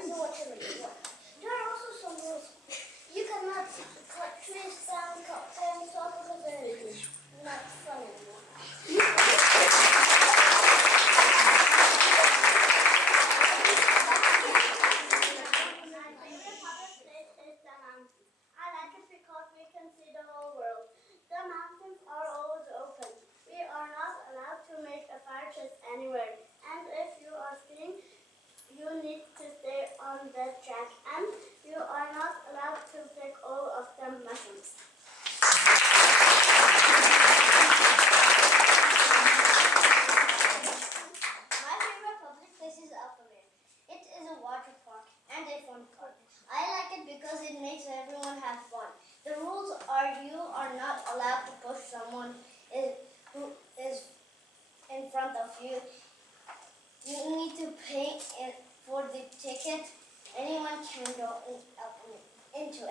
So what you mean? What? There are also some rules. You cannot cut trees down, cut things off because they're not fun anymore. My favorite public place is the mountains. I like it because we can see the whole world. The mountains are always open. We are not allowed to make a fire just anywhere. And if you are skiing, you need to stay on the track. And you are not allowed to pick all of the mushrooms. My favorite public place is r.maiajr. It is a water park and a fun park. I like it because it makes everyone have fun. The rules are you are not allowed to push someone who is in front of you. You need to pay for the ticket. Anyone can go into